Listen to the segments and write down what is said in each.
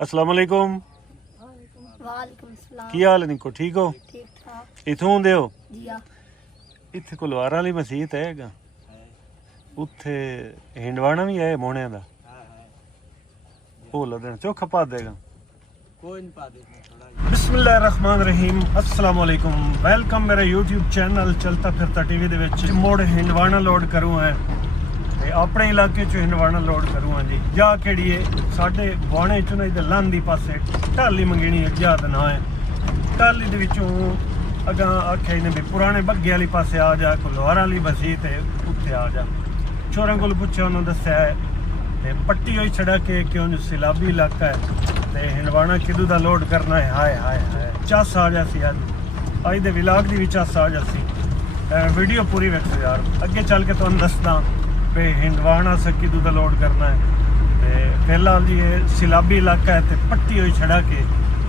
अस्सलाम वालेकुम। वालेकुम सलाम। की हाल है निको, ठीक हो? ठीक ठाक इथों आंदे हो? जी आ। ਇੱਥੇ ਕੁਲਵਾਰ ਵਾਲੀ ਮਸਜਿਦ ਹੈਗਾ, ਉੱਥੇ ਹਿੰਡਵਾਣਾ ਵੀ ਹੈ ਮੋਹਣਿਆਂ ਦਾ। ਉਹ ਲਦਣ ਚੋਖਾ ਪਾ ਦੇਗਾ, कोई नहीं पा दे। ਬਿਸਮਿਲ੍ਲਾਹਿਰਰਹਿਮਾਨਿਰਰਹੀਮ। अस्सलाम वालेकुम, वेलकम मेरा यूट्यूब चैनल चलता फिरता टीवी ਦੇ ਵਿੱਚ ਮੋੜ ਹਿੰਡਵਾਣਾ ਲੋਡ ਕਰੂ ਹੈ ਤੇ ਆਪਣੇ ਇਲਾਕੇ ਚ ਹਿੰਡਵਾਣਾ ਲੋਡ ਕਰੂ ਹਾਂ ਜੀ। ਜਾਂ ਕਿਹੜੀ ਹੈ ਸਾਡੇ ਬਾਣੇ ਚ ਨਾ ਇਹਦੇ ਲੰਦੀ ਪਾਸੇ ਢਾਲੀ ਮੰਗਣੀ ਹੈ, ਯਾਦ ਨਾ ਹੈ ਢਾਲੀ ਦੇ ਵਿੱਚੋਂ अगर आखे ने भी पुराने बग्गे वाली पासे आ जा, कुलवारा वाली मस्जिद है उत्थे आ जा। चोरां को पुछया उन्होंने दस्या है ते पट्टी होई छड़ा के क्यों जो सैलाबी इलाका है ते हिंडवाना किदू दा लोड करना है। हाय हाय हाय चस आ जा सी अज दे विलाग दी भी चस आ जा सी। वीडियो पूरी वेखो यार, अगे चल के तुहानू दसदा भी हिंडवाना से किदू दा लोड करना है। ते फिलहाल जी ये सैलाबी इलाका है ते पट्टी होई छड़ा के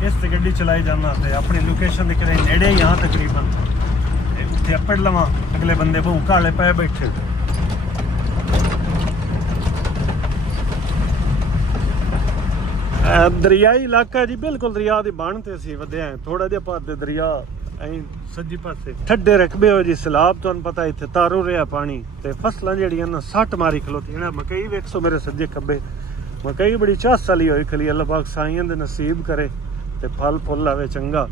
इस ते गड्डी चलाई जाना ते अपनी लोकेशन दे करे नेड़े यहाँ तकरीबन उत्थे अपड़ लवां। अगले बंदे भूख वाले पे बैठे दरियाई इलाका जी, बिल्कुल दरिया दी बन ते असीं वधे हैं। थोड़ा जिहा पासे दरिया ऐं सज्जी पासे ठड्डे रकबे हो जी सैलाब, तुहानू पता इत्थे तारो रिहा पानी ते फसलां जेहड़ियां ना सट मारी खलोती ना। मकई वेखो मेरे सज्जे खब्बे, मकई बड़ी चस वाली होई खली। अल्लाह पाक साईं दे नसीब करे ते फल फुल आवे चंगा,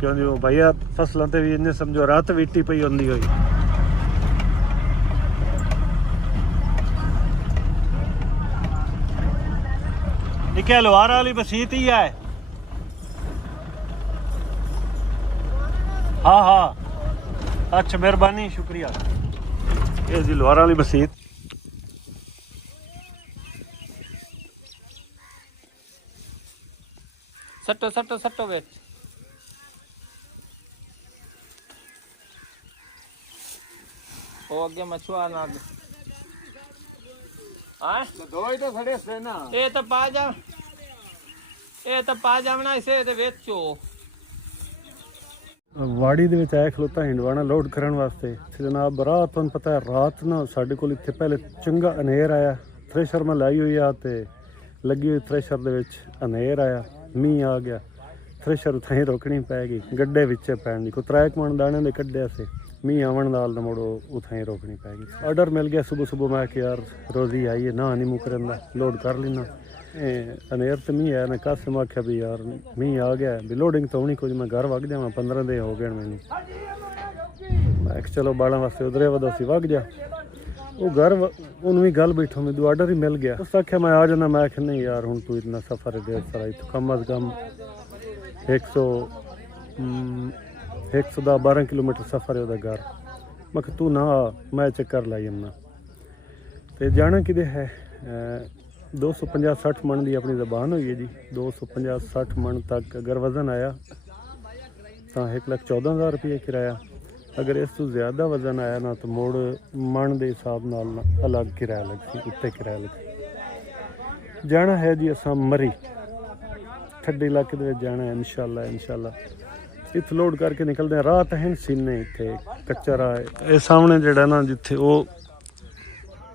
क्योंकि वो भैया फसलों ते भी इन्ने समझो रात वीटी पई होंदी होई। निके लोहारा वाली मस्जिद ही है। हाँ हाँ अच्छा मेहरबानी शुक्रिया। ये जी लोहारा वाली मस्जिद। सट्टो सट्टो सट्टो बेच ओ अगे मछुआ ना हां दवाई तो खड़े से ना ए तो पा जावना इसे ते वेचो। वाड़ी ਦੇ ਵਿੱਚ ਆਇਆ ਖਲੋਤਾ ਹਿੰਡਵਾਣਾ ਲੋਡ ਕਰਨ ਵਾਸਤੇ ਜਨਾਬ। ਰਾਤ ਤੁਹਾਨੂੰ ਪਤਾ ਹੈ ਰਾਤ ਨਾ ਸਾਡੇ ਕੋਲ ਇੱਥੇ ਪਹਿਲੇ ਚੰਗਾ ਹਨੇਰ ਆਇਆ। ਥ੍ਰੈਸ਼ਰ ਮੈਂ ਲਾਈ ਹੋਈ ਆ ਤੇ ਲੱਗੀ ਹੋਈ ਥ੍ਰੈਸ਼ਰ ਦੇ ਵਿੱਚ ਹਨੇਰ ਆਇਆ, ਮੀਂਹ ਆ ਗਿਆ, ਥ੍ਰੈਸ਼ਰ ਉੱਥੇ ਰੋਕਣੀ ਪੈ ਗਈ ਗੱਡੇ ਵਿੱਚ ਪੈਣ ਦੀ। ਕੋਈ 3 ਮਣ ਦਾਣੇ ਦੇ ਕੱਢਿਆ ਸੀ, ਮੀਂਹ ਆਵਣ ਨਾਲ ਦਾ ਮੋੜੋ ਉੱਥੇ ਰੋਕਣੀ ਪੈ ਗਈ। ਆਰਡਰ ਮਿਲ ਗਿਆ ਸੁਬਹ ਮੈਂ ਕਿ ਯਾਰ ਰੋਜ਼ੀ ਆਈ ਹੈ ਨਾ ਨਹੀਂ ਮੁਕਰਨ ਦਾ ਲੋਡ ਕਰ ਲੈਣਾ। ਹਨੇਰ ਤੇ ਮੀਂਹ ਆਇਆ, ਮੈਂ ਕਾਸੇ ਮੈਂ ਆਖਿਆ ਵੀ ਯਾਰ ਮੀਂਹ ਆ ਗਿਆ ਵੀ ਲੋਡਿੰਗ ਤਾਂ ਹੋਣੀ ਕੁਝ, ਮੈਂ ਘਰ ਵਗ ਜਾਵਾਂ। 15 ਦੇ ਹੋ ਗਏ ਮੈਨੂੰ। ਮੈਂ ਕਿਹਾ ਚਲੋ ਬਾਲਾਂ ਵਾਸਤੇ ਉਧਰੇ ਵਧੋ ਸੀ ਵਗ ਜਾ। ਉਹ ਘਰ ਉਹਨੂੰ ਵੀ ਗੱਲ ਬੈਠੋ ਮੈਨੂੰ ਆਰਡਰ ਹੀ ਮਿਲ ਗਿਆ। ਉਸ ਆਖਿਆ ਮੈਂ ਆ ਜਾਣਾ। ਮੈਂ ਆਖਿਆ ਨਹੀਂ ਯਾਰ ਹੁਣ ਤੂੰ ਇਤਨਾ ਸਫ਼ਰ ਦੇ ਸਾਰਾ ਇੱਥੋਂ ਕਮ ਅਜ਼ ਕਮ 112 ਕਿਲੋਮੀਟਰ ਸਫ਼ਰ ਹੈ ਉਹਦਾ ਘਰ। ਮੈਂ ਕਿਹਾ ਤੂੰ ਨਾ ਮੈਂ ਚੱਕਰ ਲਾਈ ਜਾਂਦਾ। ਤੇ ਜਾਣਾ ਕਿਤੇ ਹੈ 250-60 ਮਣ ਦੀ ਆਪਣੀ ਜ਼ਬਾਨ ਹੋਈ ਹੈ ਜੀ। 250-60 ਮਣ ਤੱਕ ਅਗਰ ਵਜ਼ਨ ਆਇਆ ਤਾਂ 1,14,000 ਰੁਪਏ ਕਿਰਾਇਆ। अगर इस तो ज़्यादा वजन आया ना तो मोड़ मन के हिसाब नाल अलग किराया लगती, उत्ते किराया लगती। जाना है जी असा मरी ठंडे इलाके दे जाना है इंशाल्लाह। इत्थे लोड करके निकलते हैं। रात है सीने इत्थे कच्चा राह है। ये सामने जेड़ा ना जिथे वो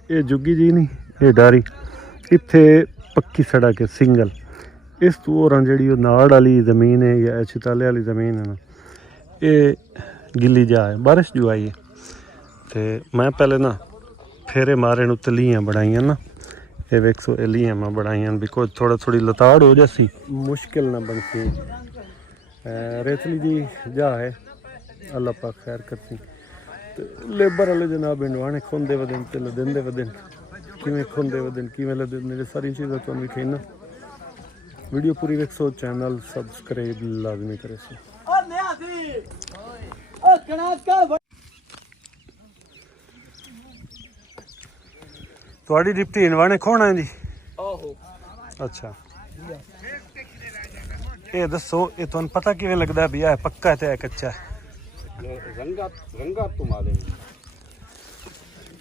ये जुग्गी जी नहीं ये डारी इत्थे पक्की सड़क है सिंगल। इस तो होर जी नाड़ वाली ज़मीन है या छिताले वाली ज़मीन है ना, ये गिली जा है बारिश जो आई है। तो मैं पहले ना फेरे मारे उत्ते लीयां बनाइया ना, ये वेखो ये लीयां मैं बनाइया भी कोई थोड़ी लताड़ हो जासी मुश्किल ना बनती। रेतली जी जा है अल्लाह पाक खैर करती। तो लेबर वाले जनाब हिंडवाने खोंदे वदन ते लदेंदे वदन किवें खोंदे वदन किवें लदेंदे सारी चीज़ां तुहानूं विखाइना। वीडियो पूरी वेखो, चैनल सबसक्राइब लाजमी करे सो। ਤੁਹਾਡੀ ਡਿਪਟੀ ਹਿੰਡਵਾਣੇ ਖੋਣਾ ਹੈ ਜੀ? ओहो ਅੱਛਾ ਇਹ ਦੱਸੋ ਇਹ ਤੁਹਾਨੂੰ ਪਤਾ ਕਿਵੇਂ ਲੱਗਦਾ ਵੀ ਇਹ ਪੱਕਾ ਹੈ ਤੇ ਇਹ ਕੱਚਾ ਹੈ? रंगा तो माले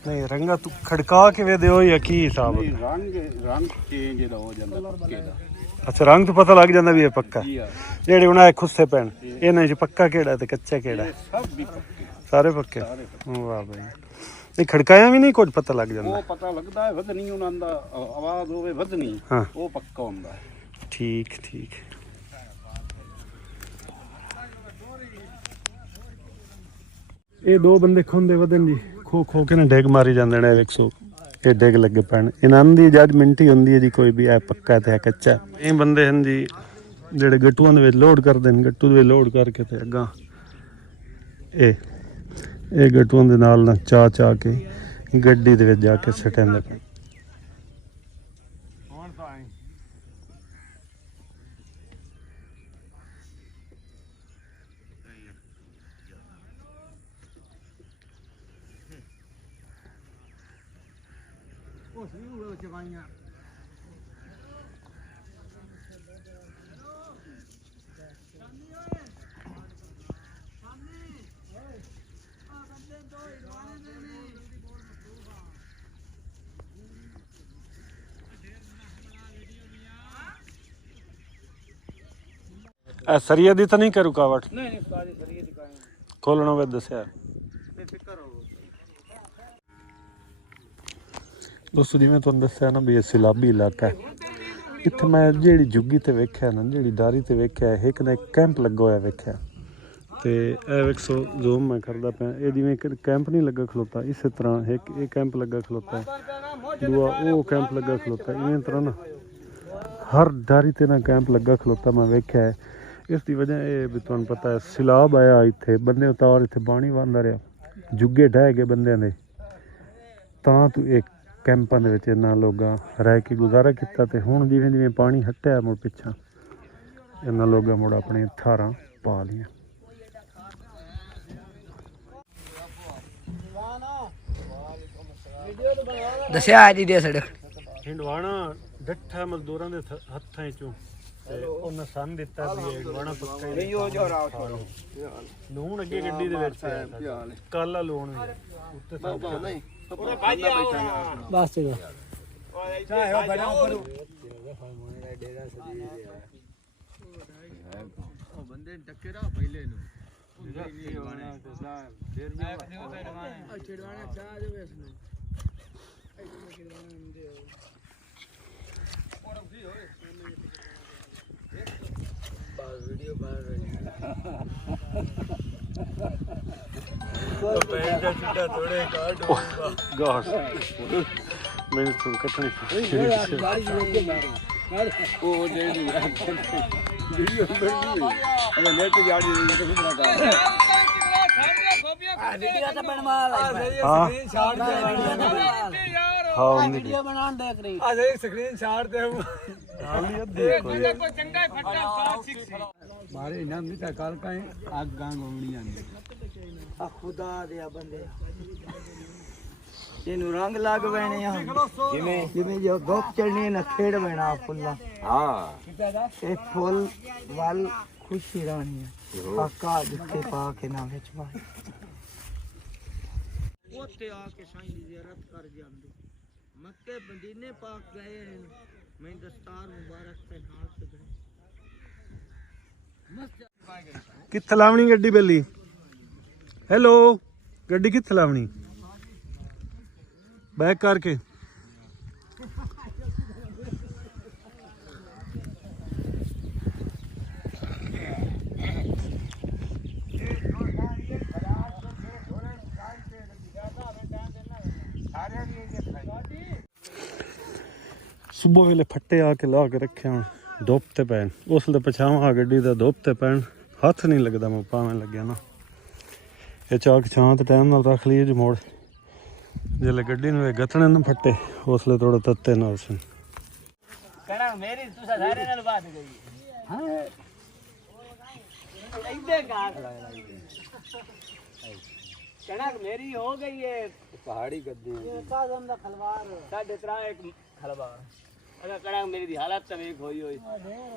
ਨਹੀਂ ਰੰਗਾ ਤੂੰ ਖੜਕਾ ਕਿਵੇਂ ਦਿਓ ਜਾਂ ਕੀ ਹਿਸਾਬ? रंग चेंज हो जाता पक्के दा। ਅੱਛਾ ਰੰਗ ਤੋਂ ਪਤਾ ਲੱਗ ਜਾਂਦਾ ਵੀ ਇਹ ਪੱਕਾ। जी हां ਜਿਹੜੇ ਉਹਨਾਂ ਦੇ ਖੁੱਸੇ ਪੈਣ ਇਹਨਾਂ 'ਚ ਪੱਕਾ ਕਿਹੜਾ ਤੇ ਕੱਚਾ ਕਿਹੜਾ? सब भी पक्के ਸਾਰੇ ਪੱਕੇ। ਵਾਹ ਬਈ नहीं खड़काया भी नहीं कुछ पता लग जाता वो पता लगता है वध नहीं उन्हां दा आवाज होवे वध नहीं हाँ वो पक्का हुंदा है। ਠੀਕ ਠੀਕ। ਇਹ ਦੋ ਬੰਦੇ ਖੁੰਦੇ ਵਧਣ ਜੀ, ਖੋ ਖੋ ਕੇ ਨਾ ਡਿੱਗ ਮਾਰੀ ਜਾਂਦੇ ਨੇ। ਵੇਖੋ ਇਹ ਡਿੱਗ ਲੱਗੇ ਪੈਣ, ਇਹਨਾਂ ਦੀ ਜੱਜਮੈਂਟ ਹੀ ਹੁੰਦੀ ਹੈ ਜੀ ਕੋਈ ਵੀ ਇਹ ਪੱਕਾ ਤੇ ਇਹ ਕੱਚਾ। ਇਹ ਬੰਦੇ ਹਨ ਜੀ ਜਿਹੜੇ ਗੱਟੂਆਂ ਦੇ ਵਿੱਚ ਲੋਡ ਕਰਦੇ ਨੇ, ਗੱਟੂ ਦੇ ਵਿੱਚ ਲੋਡ ਕਰਕੇ ਤੇ ਅੱਗਾ ਇਹ ਗੱਟੂਆਂ ਦੇ ਨਾਲ ਨਾ ਚਾਹ ਕੇ ਗੱਡੀ ਦੇ ਵਿੱਚ ਜਾ ਕੇ ਸਟੈਂਡ ਪਏ। सरिया दी तो नहीं है रुकावट? नहीं खोलना वे दसिया दोस्तों जी। मैं तुहानू दस्सिया ना भी सैलाबी इलाका है। इत्थे मैं जिहड़ी जुग्गी ते वेख्या ना, जिहड़ी डारी ते वेख्या, एक ना एक कैंप लगा होया वेख्या ते ए वेखो जूम मैं करदा पिया। ये जिवें कैंप नहीं लगा खलोता, इस तरह एक ये कैंप लगा खलोता है, दूआ वो कैंप लगा खलोता है। इवें तरह ना हर डारी ते ना कैंप लगा खलोता मैं वेख्या है। इसकी वजह ये भी तुहानू पता है सैलाब आया इत्थे, बंदे उतार इत्थे पानी वहंदा रहा, जुग्गे ढह गए बंदियां दे, तां तू एक कैंपां दे विच इन्हां लोगां रह के गुजारा किया। ते हुण जिवें जिवें पानी हटिया मुड़ पिछां इन्हां लोगां मुड़ अपनी थारां पा लियां। दस्या जी दे सड़क हिंडवाना डट्ठा मजदूरां दे हत्थां चों ते उन्हां सन दित्ता भी हिंडवाना पक्का ही लूण अगे गड्डी दे विच काला लूण उत्ते नहीं बस ठीक है। चाहे बड़ा ऊपर ओ बंदे टक्केरा पहले नु छेड़वाना चाह जो इसने वीडियो बन रही है थोड़े गॉड मैंने तो कटनी वो दे दी वीडियो बन रही है। अरे नेट जाड़ी तो कुछ ना कर वीडियो तो बनवा ले। हां स्क्रीनशॉट दे हां वीडियो बनान देख रही आ देख स्क्रीनशॉट दे देखो कोई चंगा फटा मारे इनाम भी था काल का आग गांग होनी आंदी आ खुदा दे बंदे ਇਹਨੂੰ ਰੰਗ ਲੱਗ ਪੈਣੇ ਆ ਜਿਵੇਂ ਜੋ ਗੋਪ ਚੜਨੀ ਨਾ ਖੇੜ ਬਣਾ ਫੁੱਲਾ हां ਇਹ ਫੁੱਲ ਵੱਲ ਖੁਸ਼ੀ ਰਾਣੀ ਆ ਕਾਕਾ ਜਿੱਤੇ ਪਾ ਕੇ ਨਾ ਵਿੱਚ ਪਾ ਉੱਤੇ ਆ ਕੇ ਸਾਈਂ ਦੀ ਜ਼ਿਆਰਤ ਕਰ ਜਾਂਦੇ ਮੱਕੇ ਮਦੀਨੇ ਪਾਕ ਗਏ ਮੈਂ ਦਸਤਾਰ ਮੁਬਾਰਕ ਤੇ ਨਾਲ ਸਜਣੇ कित्थे लावनी गड्डी बेली? हेलो गड्डी कित्थे लावनी? बैक करके सुबह वेले फट्टे आके ला के रखे धुप ते पैन उसले पछावां गड्डी दा धुप ते पैन हथ नहीं लगता मैं भावें लग्या ना। ये चाक छां ते टाइम नाल रख लीए जो मोड़ जिसले गड्डी नूं गतने न फट्टे उसले थोड़ा तत्ते नाल सन कणा मेरी तुसा सारे नाल बात गई हां इधर गाड़ कणा मेरी हो गई है पहाड़ी गद्दी कादम दा खलवार साडे त्रा एक खलवार अगर कणा मेरी दी हालत ते वेख होई होई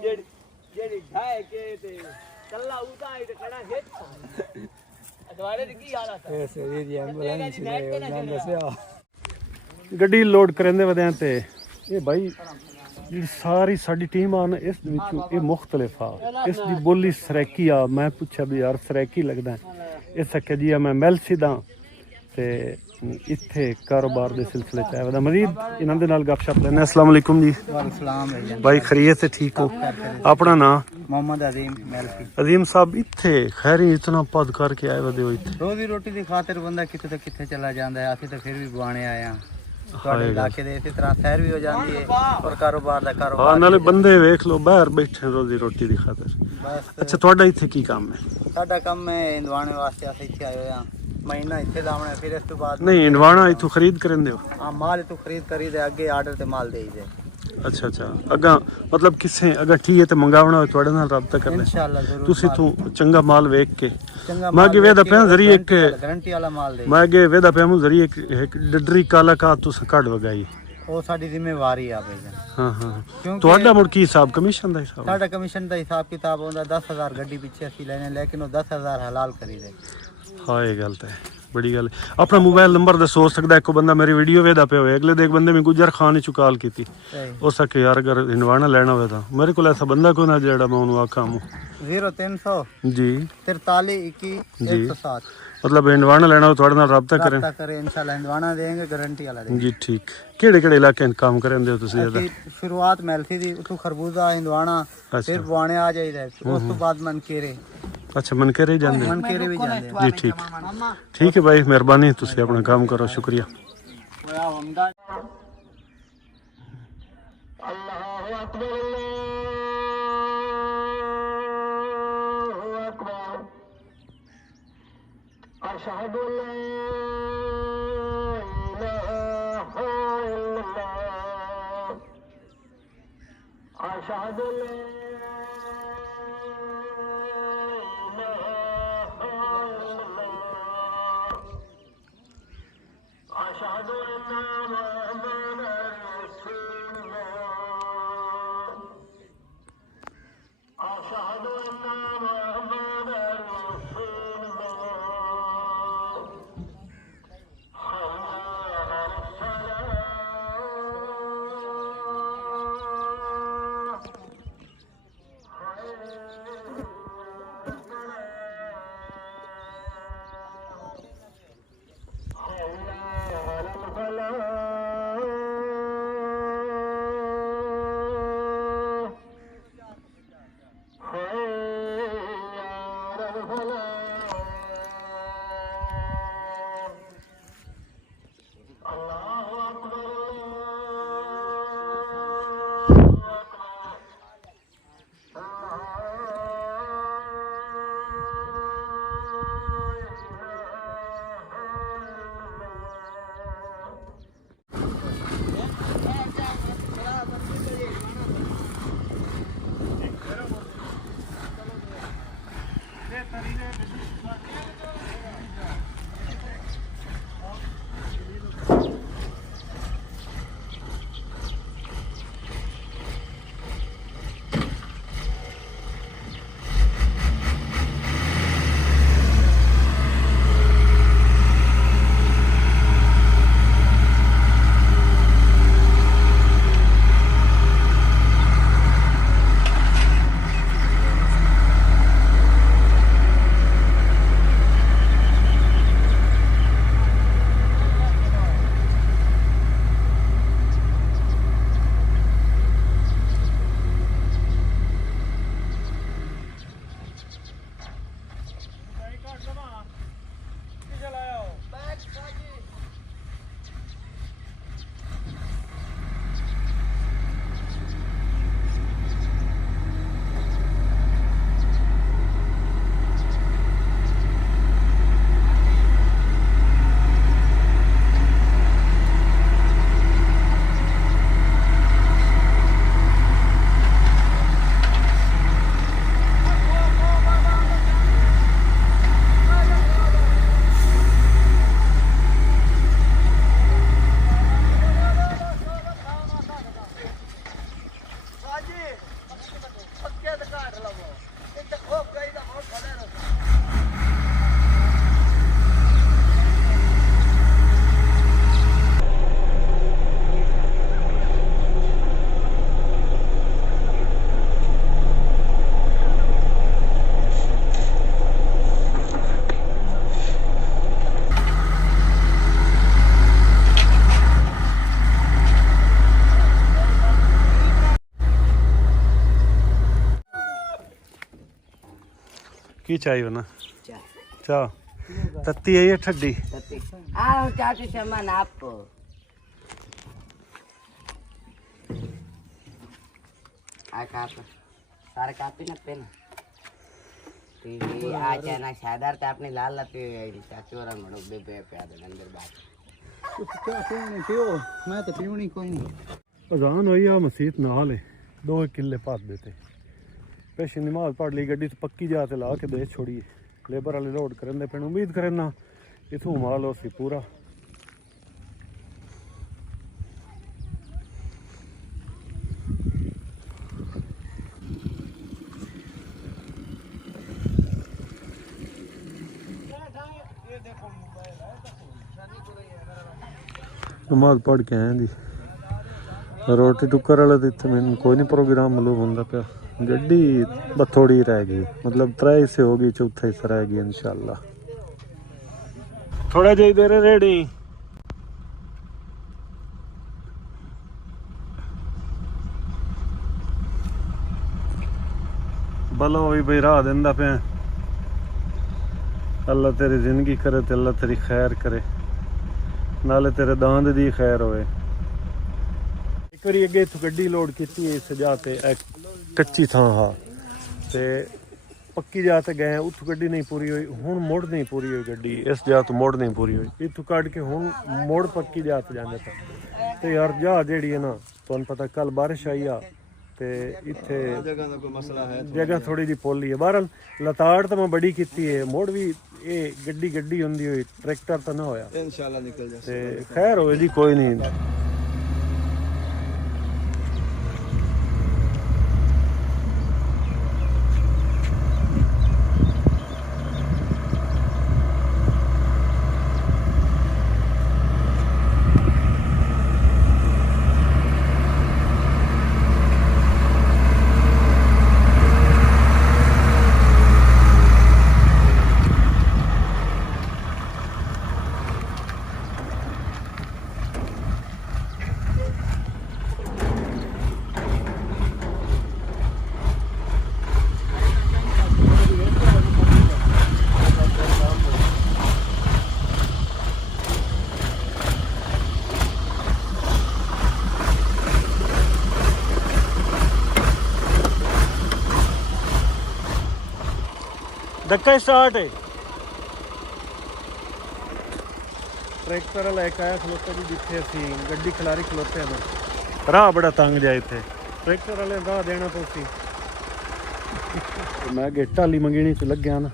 जेड़ी ढाए के ते कल्ला उताई ते कणा हिट अदवारे दी की हालत है ऐसे ये एम्बुलेंस ने नाम दसया गड्डी लोड करने वदियां ते ये भाई जी सारी साडी टीम आन इस विचों ये मुख्तलिफ आ इस दी बोली सरैकी आ। मैं पूछा भी यार सरैकी लगदा है इस आखे जी मैं मेलसी दा ते ਇੱਥੇ ਕਾਰੋਬਾਰ ਦੇ ਸਿਲਸਿਲੇ ਚ ਆਇਆ ਵਾ ਮਜ਼ੀਦ ਇਹਨਾਂ ਦੇ ਨਾਲ ਗੱਪਸ਼ਪ ਲੈਣੇ। अस्सलाम वालेकुम जी। वालेकुम भैया। भाई खैरियत से ठीक हो? अपना नाम? मोहम्मद अजीम मेल्फी। अजीम साहब इत्थे खैरी इतना पद करके आए वे हो इत्थे? रोजी रोटी की खातिर बंदा कितने तो कितने चला जाता है, असं तो फिर भी बुआने आए हैं ਤੁਹਾਡੇ ਇਲਾਕੇ ਦੇ ਇਸੇ ਤਰ੍ਹਾਂ ਸੈਰ ਵੀ ਹੋ ਜਾਂਦੀ ਹੈ ਔਰ ਕਾਰੋਬਾਰ ਦਾ ਕਾਰੋਬਾਰ। ਹਾਂ ਨਾਲੇ ਬੰਦੇ ਵੇਖ ਲਓ ਬਾਹਰ ਬੈਠੇ ਰੋਜ਼ੀ ਰੋਟੀ ਦੀ ਖਾਤਰ। ਬਸ ਅੱਛਾ ਤੁਹਾਡਾ ਇੱਥੇ ਕੀ ਕੰਮ ਹੈ? ਸਾਡਾ ਕੰਮ ਹੈ ਇੰਦਵਾਣੇ ਵਾਸਤੇ ਅਸੀਂ ਇੱਥੇ ਆਏ ਹੋਏ ਹਾਂ, ਮਹੀਨਾ ਇੱਥੇ ਲਾਉਣਾ ਫਿਰ ਇਸ ਤੋਂ ਬਾਅਦ ਨਹੀਂ ਇੰਡਵਾਣਾ ਇੱਥੋਂ ਖਰੀਦ ਕਰਦੇ ਹੋ? ਹਾਂ ਮਾਲ ਇੱਥੋਂ ਖਰੀਦ ਕਰੀਦੇ ਅੱਗੇ ਆਰਡਰ ਤੇ ਮਾਲ ਦੇਈਦੇ। ਅੱਛਾ ਅੱਛਾ ਅੱਗਾ ਮਤਲਬ ਕਿਸੇ ਅਗਰ ਠੀਕ ਹੈ ਤੇ ਮੰਗਾਉਣਾ ਹੋਵੇ ਤੁਹਾਡੇ ਨਾਲ ਰਾਬਤਾ ਕਰਨਾ ਇਨਸ਼ਾਅੱਲਾ ਜ਼ਰੂਰ। ਤੁਸੀਂ ਤੋਂ ਚੰਗਾ ਮਾਲ ਵੇਖ ਕੇ ਚੰਗਾ ਮੈਂ ਕਿ ਵੇਦਾ ਪਿਆ ਜ਼ਰੀਏ ਇੱਕ ਗਾਰੰਟੀ ਵਾਲਾ ਮਾਲ ਦੇ ਮੈਂ ਕਿ ਵੇਦਾ ਪਿਆ ਨੂੰ ਜ਼ਰੀਏ ਇੱਕ ਡੱਡਰੀ ਕਾਲਾ ਕਾ ਤੁਸੀਂ ਕੱਢ ਵਗਾਈ ਉਹ ਸਾਡੀ ਜ਼ਿੰਮੇਵਾਰੀ ਆ ਬਈ। ਹਾਂ ਹਾਂ ਤੁਹਾਡਾ ਮੁੜ ਕੀ ਹਿਸਾਬ ਕਮਿਸ਼ਨ ਦਾ ਹਿਸਾਬ? ਸਾਡਾ ਕਮਿਸ਼ਨ ਦਾ ਹਿਸਾਬ ਕਿਤਾਬ ਹੁੰਦਾ 10,000 ਗੱਡੀ ਪਿੱਛੇ ਅਸੀਂ ਲੈਣੇ ਲੇਕਿਨ ਉਹ 10,000 ਹਲਾਲ ਕਰੀਦੇ। ਹਾਂ ਇਹ ਗੱਲ ਤਾਂ ਹੈ बड़ी गल अपना मोबाइल नंबर दसो हो सकता है एक बंदा मेरी वीडियो वेदा पे होए अगले देख बंदे में गुजर खान च कॉल की हो सके यार अगर हिंडवाना लेना हो तो मेरे को ऐसा बंदा को ना जेड़ा मैं उन्होंने आखा हूँ 0300 जी 43 21 107 मतलब हिंडवाना लेना हो थोड़े नाल राब्ता करें इंशाल्लाह हिंडवाना देंगे गारंटी वाला देंगे जी ठीक केड़े केड़े इलाके काम करेंदे हो तुसी ਅਸੀਂ शुरुआत मैलथी दी उतो खरबूजा हिंदवाना फिर बुआने आ जाइदा उस तो बाद मनकेरे। अच्छा मनकेरे जांदे? मनकेरे भी जांदे जी ठीक ठीक है भाई मेहरबानी तुसी अपना काम करो शुक्रिया। अल्लाहु अकबर अशहदु अल्ला इलाहा इल्लल्लाह अशहदु अल्ला Oh की चाहिए ना चाह तत्ती है ये ठंडी आओ चाचू सामान आपको सारे कापी ना पेन टीवी आज ना शादार ते अपनी लाल लती चाचू और मनो बे पे आदे अंदर बात कुछ क्या पीने पियो मैं तो पीनी कोई नहीं अजान हुई आ मसीत नाल है 2 किले पास देते पेश नमाज पढ़ ली गड्डी तो पक्की जाते ला के दे छोड़िए लेबर वाले लोड करन दे पे उम्मीद करना इथों माल हो सी पूरा नमाज पढ़ के आए जी रोटी टुक्कर वाला तो इतने मैंने कोई नहीं प्रोग्राम मालूम होंदा पिया गड्डी बस थोड़ी रह गई मतलब 3 हिस्से होगी चौथा हिस्सा रह गया इंशाल्लाह थोड़ा जी देर रेडी बलो भी भाई राह देंदा पे अल्लाह तेरी जिंदगी करे ते अल्लाह तेरी खैर करे नाले तेरे दांद दी खैर होए एक बारी अगे इत्थों गड्डी लोड कीती इस जगह ते कच्ची थां हा ते पक्की जगह ते गए उत्थों गड्डी नहीं पूरी हुई हुण मुड़ नहीं पूरी हुई गड्डी इस जगह तो मुड़ नहीं पूरी हुई इत्थों कट के हुण मुड़ पक्की जगह ते जांदे ते यार जगह जेहड़ी है ना तुहानू पता कल बारिश आई आ ते इत्थे जगह का कोई मसला है जगह थोड़ी जी पोली है बहरहाल लताड़ तो मैं बड़ी कीती है मुड़ भी ये गड्डी होंदी हुई ट्रैक्टर तो ना होया इंशाल्लाह निकल जाए ते खैर होए जी कोई नहीं धक्का स्टार्ट है ट्रैक्टर वाला एक आया खलोता जी जिथे असी गड्डी खिलारी खलोते हैं ना राह बड़ा तंग जाए थे ट्रैक्टर वाले राह देना तो सी मैं गेटा वाली मंगीनी च लग गया ना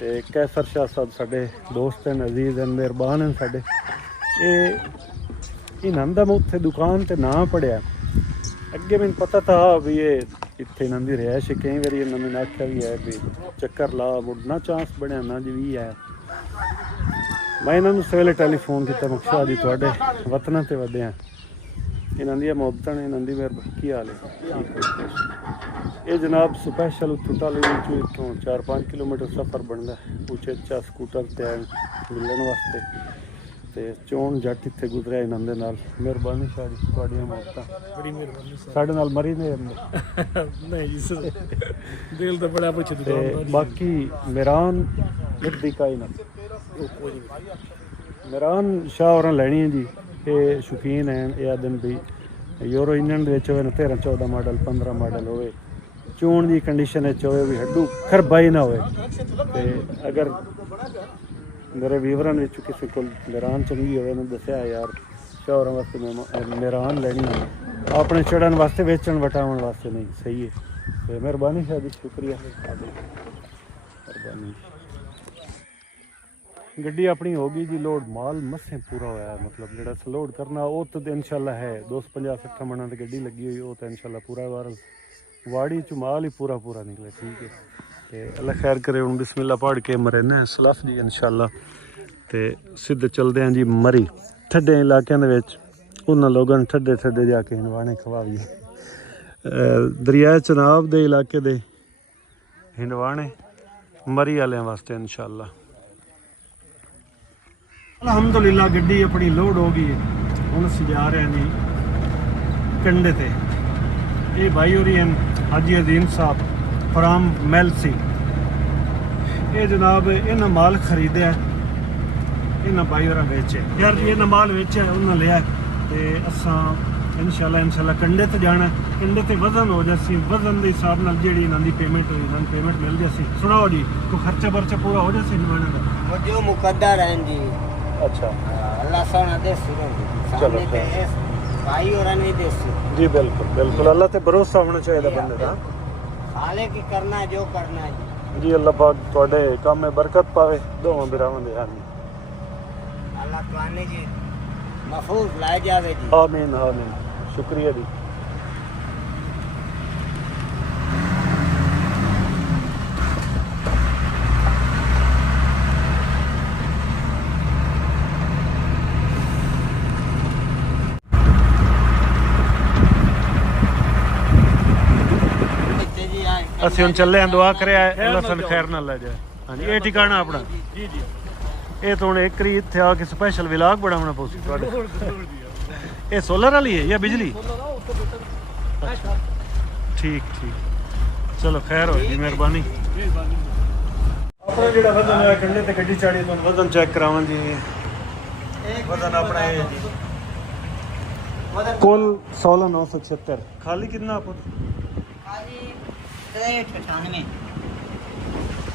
ते कैसर शाह साहब साडे दोस्त हैं अजीज हैं मेहरबान हैं साडे इन्हां दा मैं उत्थे दुकान ते ना पढ़िया अगे मैंने पता था भी ये इत्थे इन्हां दी रिहाइश कई बारी इन्हां मैंने आख्या भी है भी चक्कर ला मुड़ना चांस बनया ना जी भी है मैं इन्होंने सवेले टैलीफोन किया मकसद जी थोड़े वतना ते वधे हैं इन्हां दी मुहब्बतां ने इन्हां दी मेहरबानी की हाल है ये जनाब स्पैशल उत्थों टाली इतों 4-5 किलोमीटर सफ़र बनता है उच्चा स्कूटर ते मिलने वास्ते ते चोन जट इत्थे गुजरिया इन्हां दे नाल मेहरबानी शाह जी तुहाडियां मुहब्बतां बड़ी मेहरबानी साडे नाल मरी ने नहीं जी सर दिल तो बड़ा पुछ ते बाकी मेरान गड्डी काई ना मेरान शाह होरां लैनी है जी ये शौकीन हैं ये दिन भी यूरो इंजन दे विच होवे 13-14 मॉडल 15 मॉडल होवे चोन की कंडीशन होवे भी हड्डू खरबाई ना होवे ते अगर मेरे वीवरां विच किसी को मेरान चंगी होवे ने दस्या यार शौहरां वास्ते मेरान लैनी है अपने चढ़न वास्ते वेचण वटाउण वास्ते नहीं सही है तो मेहरबानी शाह जी शुक्रिया मेहरबानी गड्डी अपनी होगी जी लोड माल मस्से पूरा होया मतलब जेड़ा लोड करना वो तो इंशाल्लाह है 250-60 मना की गड्डी लगी हुई वो तो इंशाल्लाह पूरा बार वाड़ी च माल ही पूरा निकले ठीक है ते अल्लाह खैर करे हुण बिस्मिल्लाह पढ़ के मरने सलफ जी इंशाल्लाह ते सीधे चलदे हैं जी मरी ठड्डे इलाकों दे विच उन्हां लोगों ठड्डे जाके हिंडवाने खवाईए दरिया चनाब दे इलाके दे हिंडवाने मरी वाले वास्ते इंशाल्लाह अल्हम्दुलिल्लाह गड्डी अपनी लोड हो गई है हुण असीं जा रहे हैं जी कंडे ते ये भाई होरी हैं हाजी अजीम साहब फ्राम मेलसी ਇਹ ਜਨਾਬ ਇਹਨਾਂ ਮਾਲ ਖਰੀਦਿਆ, ਇਹਨਾਂ ਬਾਈ ਹੋਰਾਂ ਵੇਚਿਆ ਯਾਰ ਜੀ, ਇਹਨਾਂ ਮਾਲ ਵੇਚਿਆ ਉਹਨਾਂ ਲਿਆ ਤੇ ਅਸਾਂ ਇਨਸ਼ਾਅੱਲਾ ਕੰਡੇ ਤੇ ਜਾਣਾ, ਕੰਡੇ ਤੇ ਵਜ਼ਨ ਹੋ ਜਾਸੀ, ਵਜ਼ਨ ਦੇ ਹਿਸਾਬ ਨਾਲ ਜਿਹੜੀ ਇਹਨਾਂ ਦੀ ਪੇਮੈਂਟ ਹੋਈ, ਇਹਨਾਂ ਨੂੰ ਪੇਮੈਂਟ ਮਿਲ ਜਾਸੀ। ਸੁਣਾਓ ਜੀ, ਕੋਈ ਖਰਚਾ ਵਰਚਾ ਪੂਰਾ ਹੋ ਜਾਸੀ ਨਿਮਾਣੇ ਦਾ? वो जो मुकद्दर हैं जी, अच्छा अल्लाह सोना दे सुनो सामने पे इस भाई और नहीं दे जी, बिल्कुल बिल्कुल, अल्लाह ते भरोसा होना चाहिए बंदे दा। साले की करना है जो करना है जी। जी अल्लाह पाक ਤੁਹਾਡੇ ਕੰਮ में बरकत पावे, दोवां बिरावां दे हाल। अल्लाह तुआने जी महफूज लाए जावे जी। आमीन आमीन, शुक्रिया जी। ਅਸੀਂ ਹੁਣ ਚੱਲੇ ਆਂ, ਦੁਆ ਕਰਿਆ ਅੱਲਾਹ ਸਾਨੂੰ ਖੈਰ ਨਾਲ ਲੈ ਜਾਏ। ਹਾਂਜੀ, ਇਹ ਠਿਕਾਣਾ ਆਪਣਾ ਜੀ ਜੀ। ਇਹ ਤਾਂ ਹੁਣ ਇੱਕ ਰੀ ਇੱਥੇ ਆ ਕੇ ਸਪੈਸ਼ਲ ਵਲੌਗ ਬਣਾਉਣਾ ਪਊ ਤੁਹਾਡੇ। ਇਹ ਸੋਲਰ ਵਾਲੀ ਹੈ ਜਾਂ ਬਿਜਲੀ? ਠੀਕ ਠੀਕ, ਚਲੋ ਖੈਰ ਹੋਈ ਜੀ, ਮਿਹਰਬਾਨੀ। ਆਪਣਾ ਜਿਹੜਾ ਵਜ਼ਨ ਹੈ ਕੰਡੇ ਤੇ ਗੱਡੀ ਚਾੜੀ, ਤੁਹਾਨੂੰ ਵਜ਼ਨ ਚੈੱਕ ਕਰਾਵਾਂ ਜੀ। ਵਜ਼ਨ ਆਪਣਾ ਇਹ ਜੀ ਕੁੱਲ 16976। ਖਾਲੀ ਕਿੰਨਾ ਆਪਾਂ?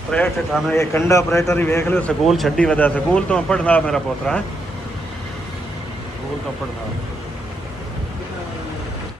63 ਇਹ ਕੰਡਾ ਆਪਰੇਟਰ ਹੀ ਵੇਖ ਲਿਓ, ਸਕੂਲ ਛੱਡੀ ਵਦਾ, ਸਕੂਲ ਤੋਂ ਪੜਨਾ ਮੇਰਾ ਪੋਤਰਾ ਹੈ, ਸਕੂਲ ਤੋਂ ਪੜਨਾ।